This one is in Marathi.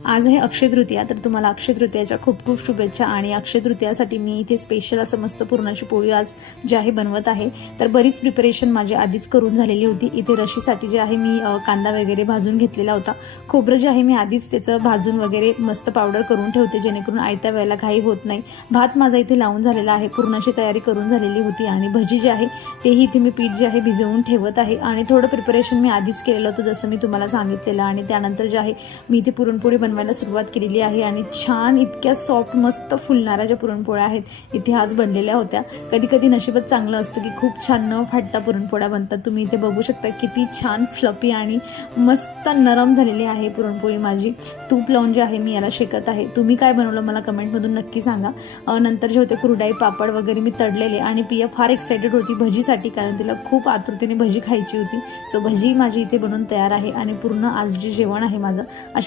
आज आहे अक्षय तृतीया, तर तुम्हाला अक्षय तृतीयाच्या खूप खूप शुभेच्छा। आणि अक्षय तृतीयासाठी मी इथे स्पेशल असं मस्त पुरणाची पोळी आज जे आहे बनवत आहे। तर बरीच प्रिपरेशन माझी आधीच करून झालेली होती। इथे रशीसाठी जे आहे मी कांदा वगैरे भाजून घेतलेला होता। खोबरं जे आहे मी आधीच त्याचं भाजून वगैरे मस्त पावडर करून ठेवते, जेणेकरून आयत्या वेळेला घाई होत नाही। भात माझा इथे लावून झालेला आहे, पुरणाची तयारी करून झालेली होती। आणि भजी जे आहे तेही इथे मी पीठ जे आहे भिजवून ठेवत आहे। आणि थोडं प्रिपरेशन मी आधीच केलेलं होतं, जसं मी तुम्हाला सांगितलेलं। आणि त्यानंतर जे आहे मी इथे पुरणपोळी बनवायला सुरुवात केलेली आहे। आणि छान इतक्या सॉफ्ट मस्त फुलणाऱ्या ज्या पुरणपोळ्या आहेत इथे आज बनलेल्या होत्या। कधी कधी नशीबच चांगलं असतं की खूप छान न फाटता पुरणपोळ्या बनतात। तुम्ही इथे बघू शकता किती छान फ्लफी आणि मस्त नरम झालेली आहे पुरणपोळी माझी। तूप लावून जे आहे मी याला शेकत आहे। तुम्ही काय बनवलं मला कमेंटमधून नक्की सांगा। नंतर जे होते कुरडाई पापड वगैरे मी तळलेले। आणि पिया फार एक्साइटेड होती भजीसाठी, कारण तिला खूप आतुरतेने भजी खायची होती। सो भजी माझी इथे बनवून तयार आहे। आणि पूर्ण आज जे जेवण आहे माझं अशा